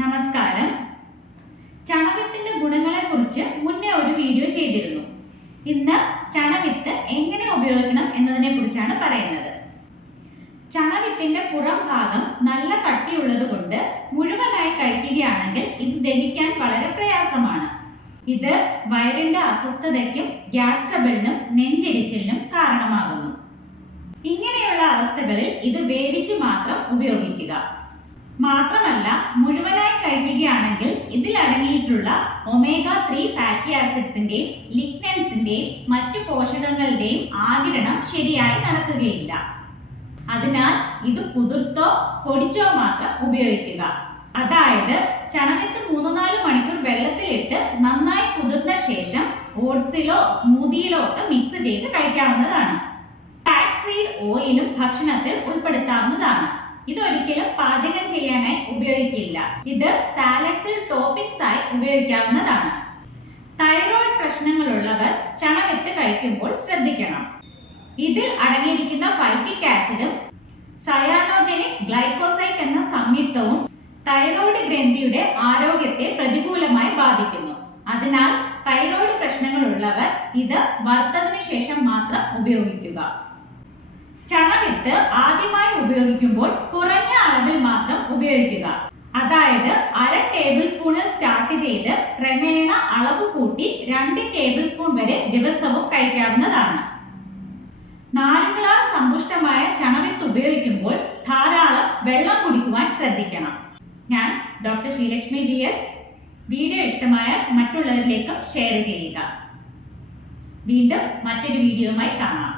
നമസ്കാരം. ചണവിത്തിന്റെ ഗുണങ്ങളെ കുറിച്ച് മുന്നേ ഒരു വീഡിയോ ചെയ്തിരുന്നു. ഇന്ന് ചണവിത്ത് എങ്ങനെ ഉപയോഗിക്കണം എന്നതിനെ കുറിച്ചാണ് പറയുന്നത്. ചണവിത്തിന്റെ പുറം ഭാഗം നല്ല കട്ടിയുള്ളത് കൊണ്ട് മുഴുവനായി കഴിക്കുകയാണെങ്കിൽ ഇത് ദഹിക്കാൻ വളരെ പ്രയാസമാണ്. ഇത് വയറിന്റെ അസ്വസ്ഥതയ്ക്കും ഗ്യാസ് ട്രബിളിനും നെഞ്ചെരിച്ചിലിനും കാരണമാകുന്നു. ഇങ്ങനെയുള്ള അവസ്ഥകളിൽ ഇത് വേവിച്ച് മാത്രം ഉപയോഗിക്കുക. മാത്രമല്ല മുഴുവനായി കഴിക്കുകയാണെങ്കിൽ ഇതിൽ അടങ്ങിയിട്ടുള്ള ഒമേഗ ത്രീ ഫാറ്റി ആസിഡ്സിന്റെയും ലിഗ്നൻസിന്റെയും മറ്റു പോഷകങ്ങളുടെയും ആകിരണം ശരിയായി നടക്കുകയില്ല. അതിനാൽ ഇത് കുതിർത്തോ പൊടിച്ചോ മാത്രം ഉപയോഗിക്കുക. അതായത് ചണവിത്ത് മൂന്ന് നാല് മണിക്കൂർ വെള്ളത്തിലിട്ട് നന്നായി കുതിർന്ന ശേഷം ഓട്സിലോ സ്മൂതിയിലോ ഒക്കെ മിക്സ് ചെയ്ത് കഴിക്കാവുന്നതാണ്. ഫ്ലാക്സീഡ് ഓയിലും ഭക്ഷണത്തിൽ ഉൾപ്പെടുത്താവുന്നതാണ്. ഇതൊരിക്കലും പാചകം ചെയ്യാനായി ഉപയോഗിക്കില്ല. ഇത് സാലഡ്സിൽ ടോപ്പിംഗ്സ് ആയി ഉപയോഗിക്കാവുന്നതാണ്. തൈറോയ്ഡ് പ്രശ്നങ്ങളുള്ളവർ ചണവിത്ത് കഴിക്കുമ്പോൾ ശ്രദ്ധിക്കണം. ഇതിൽ അടങ്ങിയിരിക്കുന്ന ഫൈറ്റിക് ആസിഡും സയാനോജനിക് ഗ്ലൈക്കോസൈറ്റ് എന്ന സംയുക്തവും തൈറോയ്ഡ് ഗ്രന്ഥിയുടെ ആരോഗ്യത്തെ പ്രതികൂലമായി ബാധിക്കുന്നു. അതിനാൽ തൈറോയ്ഡ് പ്രശ്നങ്ങളുള്ളവർ ഇത് വറുത്തതിനു ശേഷം മാത്രം ഉപയോഗിക്കുക. ചണവിത്ത് ആദ്യമായി ഉപയോഗിക്കുമ്പോൾ കുറഞ്ഞ അളവിൽ മാത്രം ഉപയോഗിക്കുക. അതായത് അര ടേബിൾ സ്പൂണിൽ സ്റ്റാർട്ട് ചെയ്ത് ക്രമേണ അളവ് കൂട്ടി രണ്ട് ടേബിൾ സ്പൂൺ വരെ ദിവസവും കഴിക്കാവുന്നതാണ്. നാരുകളാ സമ്പുഷ്ടമായ ചണവിത്ത് ഉപയോഗിക്കുമ്പോൾ ധാരാളം വെള്ളം കുടിക്കുവാൻ ശ്രദ്ധിക്കണം. ഞാൻ doctor Sreelakshmi V S video ഇഷ്ടമായ മറ്റുള്ളവരിലേക്കും ഷെയർ ചെയ്യുക. വീണ്ടും മറ്റൊരു വീഡിയോയുമായി കാണാം.